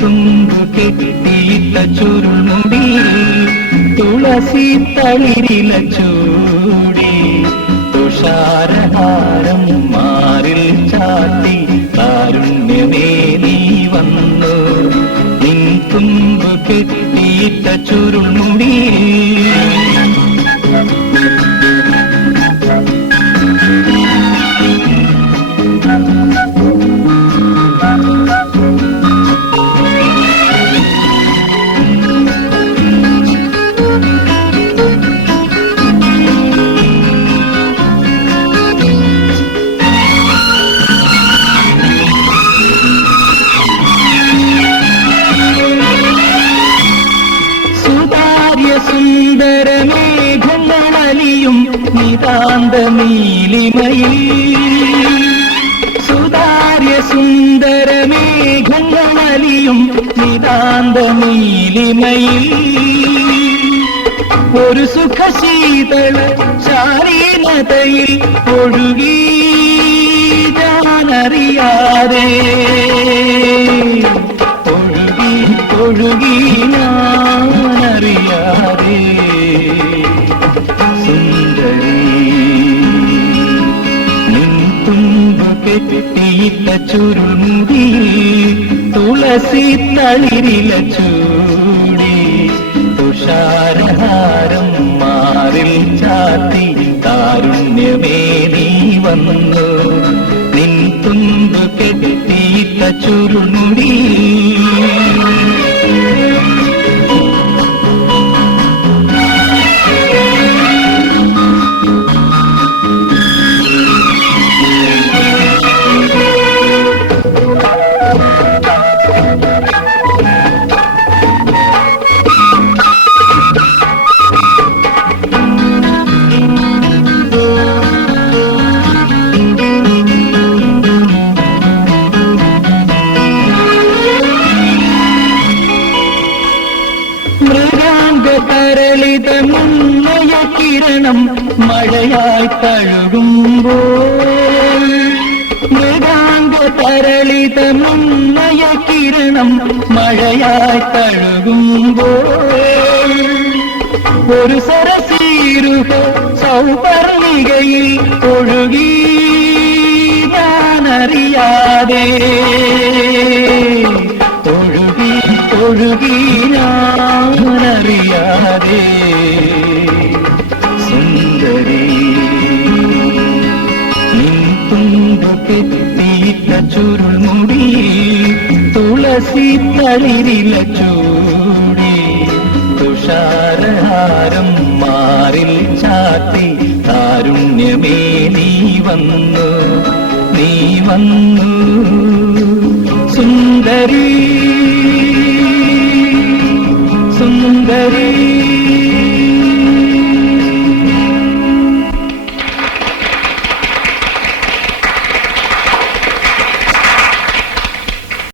തുമ്പു കെട്ടിയിട്ട ചുരുണുടി തുളസി തളിരില ചൂടി തുഷാരഹാരം മാറിൽ ചാട്ടി കാരുണ്യമേ നീ വന്നു നിൻ തുമ്പു കെട്ടിയിട്ട ചുരുൾമുടി നിതാന്ത നീലിമയിൽ. സുതാര്യ സുന്ദര മേഘങ്ങളലിയും നിതാന്ത നീലിമയിൽ. ഒരു സുഖശീതള ശാലീനതയിൽ ഒഴുകി ഞാനറിയാതെ. ഒഴുകി ഒഴുകി ഞാനറിയാതെ കെട്ടിയിട്ട ചുരുൾമുടി തുളസി തളിരില ചൂടി. തുഷാരഹാരം മാറിൽ ചാത്തി കാരുണ്യമേ നീ വന്നു. നിൻ തുമ്പ് കെട്ടിയിട്ട ചുരുൾമുടി തരളിത മുന്നയ കിരണം മഴയായി തഴുകുമ്പോൾ മൃഗാംഗ തരളിത മുന്നയ കിരണം മഴയായി തഴുകുമ്പോൾ ഒരു സരസീരുക സൗപർണികയിൽ ഒഴുകി ഞാനറിയാതെ ഒഴുകി ഒഴുകി കെട്ടിയിട്ട ചുരുൾമുടി തുളസി തളിരില ചൂടി. തുഷാരഹാരം മാറിൽ ചാത്തി താരുണ്യമേ നീ വന്നു നീ വന്നു.